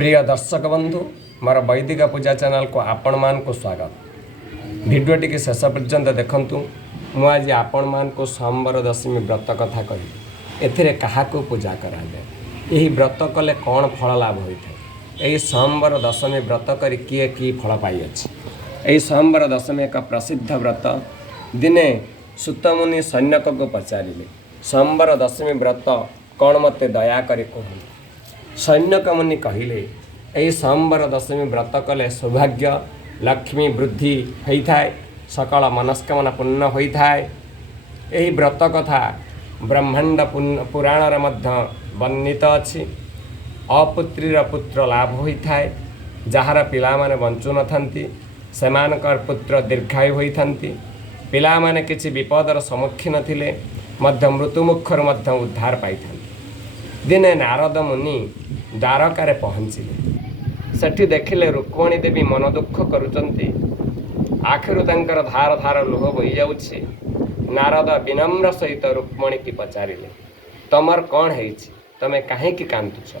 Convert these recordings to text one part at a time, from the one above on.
प्रिय दर्शक बंधु मोर वैदिक पूजा चैनल को आपण मान को स्वागत। भिडियोटी के शेष पर्यंत देखंतु। मु आज आपण मान को सोमवार दशमी व्रत कथा कही एथिरे काहाको पूजा करा जाए, यही व्रत कले कौन फल लाभ होता है, यही सोमवार दशमी व्रत कर किए की फल पाई अच्छी। यही सोमवार दशमी एक प्रसिद्ध व्रत। दिने सुतमुनि सैन्यक को पचारे सोमवार दशमी व्रत कौन मते दया कर कहूँ। सैन्यक मुनि कहले यही सोमवार दशमी व्रत कले सौभाग्य लक्ष्मी वृद्धि होता है, सकल मनस्कामना पूर्ण होता है। यही व्रत कथा ब्रह्मांड पुराण मध्य वर्णित अच्छी। अपुत्रीर पुत्र लाभ होता है, जार पिला माने बंचु न थांती सेमानकर पुत्र दीर्घायु होइथांती। पिला माने किछि विपदर सम्मुखीन थिले मध्य मृत्युमुखर मध्य उद्धार पाइथांती। दिने नारद मुनि द्वारकार पहुँचिले, सेठी देखिले रुक्मणी देवी मन दुख करुचंती। आखिरु तांकर धार धार लुह बही जाउछि। नारद विनम्र सहित रुक्मणी की पचारिले, तमर कौन हैछि, तमे काहेकि कांदुछ?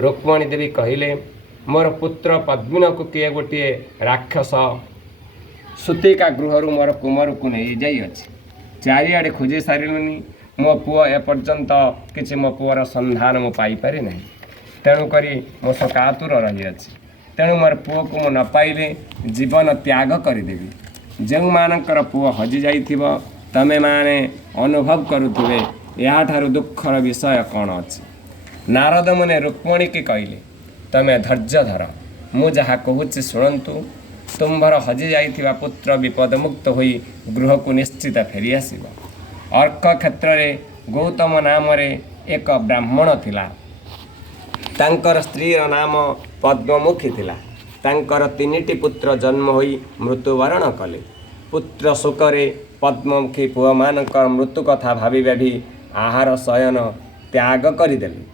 रुक्मणी देवी कहिले, मोर पुत्र पद्मिन को किए गोटे राक्षस सुतिका गृहरु मोर कुमर को नहीं जाई अछि। चारिआडे खोजी सारिलुनी, मो पुओ एपर्यंत किछि मो पुओर संधान मो पाई पारि नहीं। तेणुक मो सकातुर रही अछि। तेणु मोर पुओ को न पाइले जीवन त्याग करदेवी। जो मानकर पुओ हजि जाइथिबो तमे माने अनुभव करुथिबे याठारु दुखर विषय कौन अछि। नारद मुनि रुक्मणी की कहले, तमे धैर्य धर, मु जहा कहूछि शुणन्तु। तुम्भर हजि जाइथिबा पुत्र विपद मुक्त होई गृह को निश्चित फेरी आसिबो। अर्क क्षेत्र रे गौतम नाम रे एक ब्राह्मण थिला। तांकर स्त्री नाम पद्ममुखी थिला। तांकर तीनिटी पुत्र जन्म होई मृत्युवरण कले। पुत्र शोकरे पद्ममुखी पुओ मानकर मृत्यु कथा भावी भावी आहार शयन त्याग करदेले।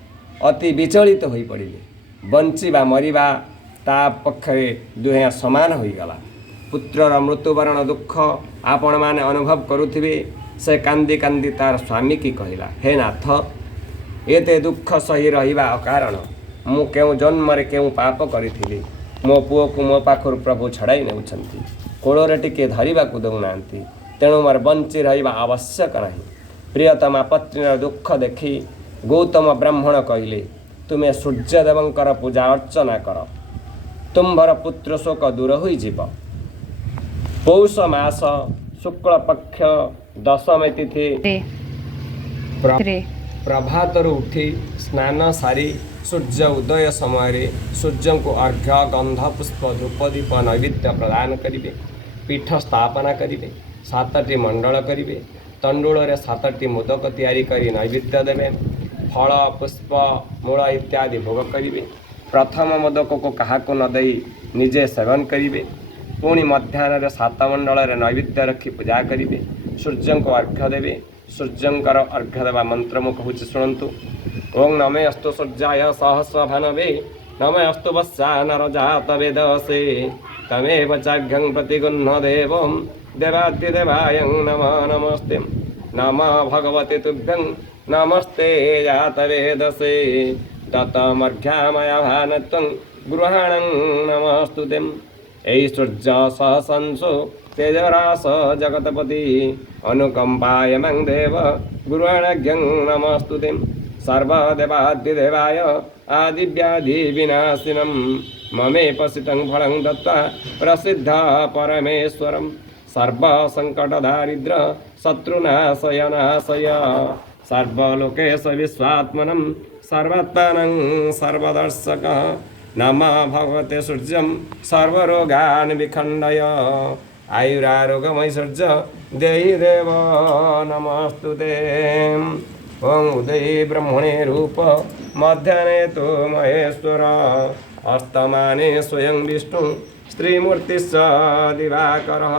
अति विचलित होई पड़िले। बंचिबा मरिबा ता पक्षरे दुहे समान होईगला। पुत्रर मृत्युवरण दुख आपण माने अनुभव करुथिबे। से कांदी कांदी तार स्वामी की कहला, हे नाथ, एते दुख सही रहिबा अकारण मु केउ जन्मरे केउ पाप करिथिली। मो पुओ को मो पाखर प्रभु छड़ाई नेउछंती, कोଳରେ टिके धरिबाकु दउनांती। तेणु मोर बंची रहिबा आवश्यक नाही। प्रियतमा पत्नीर दुख देखि गौतम ब्राह्मण कहले, तुमे सूर्यदेवंकर पूजा अर्चना कर, तुम्भर पुत्र शोक दूर होई जीव। पौष मास शुक्ल पक्ष दशमी तिथि प्रभातरु उठी स्नान सारी सूर्य उदय समय सूर्य को अर्घ्य गंध पुष्प धूप दीप नैवेद्य प्रदान करिवे। पीठ स्थापना करिवे, 7टी मंडल करिवे। तंडुल रे 7टी मोदक तैयारी करी नैवेद्य देवे। फल पुष्प मूल इत्यादि भोग करिवे। प्रथम मोदक को काहाको न देई निजे सेवन करिवे। पुणी मध्याह्न 7 मंडल रे नैवेद्य रखी पूजा करिवे। सूर्य को अर्घ्य देवे। सूर्यंकर अर्घ्य देवा मंत्र मु कहूँ शुणु। ओं नमे अस्तु सूर्याय सहस्रभानवे, नमे अस्तु वस्यानर जात वेदसे, तमेव चार्घ्यं प्रतिगुह्ण देवं देवादिदेवाय नमः नमस्ते। नमः भगवते तुभ्यं नमस्ते जात वेदसे, ततमर्घ्यामया भानत्वं गृहाणं नमस्तुते। ऐ सूर्य सहसंसु तेजरास जगतपति, अनुकंपाय मं देव गुरुणाज्ञं नमस्तुते। सर्वदेवादिदेवाय आदिव्याधि विनाशिनं, ममेपसितं फलं दत्त्वा प्रसिद्ध परमेश्वरं। सर्वसंकटदारिद्र शत्रुनाशयनाशय, सर्वलोकेश विश्वात्मनं सर्वात्मानं सर्वदर्शकः। नमः भगवते सूर्यं सर्वरोगान् विखण्डय, आयुरारोग्यमैश्वर्य देहि देव नमस्तुते। ओं उदये ब्रह्मणे रूप, मध्याह्ने तु महेश्वर, अस्तमाने स्वयं विष्णु, स्त्रीमूर्तिश्च दिवाकरः।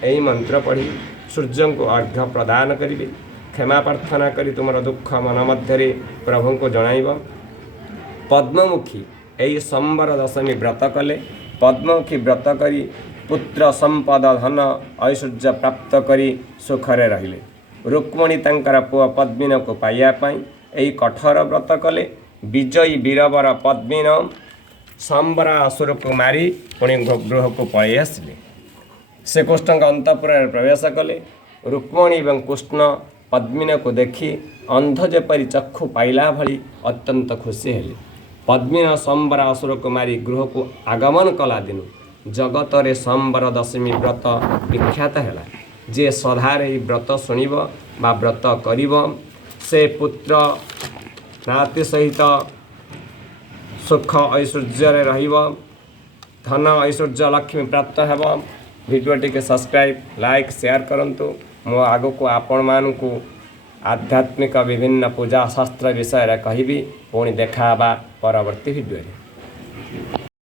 यही मंत्र पढ़ी सूर्य को अर्घ्य प्रदान करिवे। क्षमा प्रार्थना करी तुमर दुख मन मध्य प्रभु को जणाइब। पद्ममुखी यही सोमवार दशमी व्रत कले। पद्ममुखी व्रत करी पुत्र संपद धन ऐश्वर्य प्राप्त करी सुखरे रहिले। रुक्मणी तांकर पुआ पद्मिन को पाइया पाई यही कठोर व्रत कले। विजयी वीरवर पद्मिन ସମ୍ବର ଅସୁରକୁ ମାରି ପୁଣି ଗୃହକୁ ପଳାଇ ଆସିଲେ। ଶ୍ରୀକୃଷ୍ଣଙ୍କ ଅନ୍ତଃପୁରରେ ପ୍ରବେଶ କଲେ। ରୁକ୍ମଣୀ ଏବଂ କୃଷ୍ଣ ପଦ୍ମିନୀକୁ ଦେଖି ଅନ୍ଧ ଯେପରି ଚକ୍ଷୁ ପାଇଲା ଭଳି ଅତ୍ୟନ୍ତ ଖୁସି ହେଲେ। ପଦ୍ମିନୀ ସମ୍ବର ଅସୁରକୁ ମାରି ଗୃହକୁ ଆଗମନ କଲା ଦିନୁ ଜଗତରେ ସମ୍ବର ଦଶମୀ ବ୍ରତ ବିଖ୍ୟାତ ହେଲା। ଯିଏ ସଦାରେ ଏହି ବ୍ରତ ଶୁଣିବ ବା ବ୍ରତ କରିବ ସେ ପୁତ୍ର ନାତି ସହିତ ସୁଖ ଐଶ୍ୱର୍ଯ୍ୟରେ ରହିବ, ଧନ ଐଶ୍ୱର୍ଯ୍ୟ ଲକ୍ଷ୍ମୀ ପ୍ରାପ୍ତ ହେବ। ଭିଡ଼ିଓଟିକୁ ସବସ୍କ୍ରାଇବ୍ ଲାଇକ୍ ସେୟାର କରନ୍ତୁ। ମୁଁ ଆଗକୁ ଆପଣମାନଙ୍କୁ ଆଧ୍ୟାତ୍ମିକ ବିଭିନ୍ନ ପୂଜା ଶାସ୍ତ୍ର ବିଷୟରେ କହିବି। ପୁଣି ଦେଖା ହେବା ପରବର୍ତ୍ତୀ ଭିଡ଼ିଓରେ।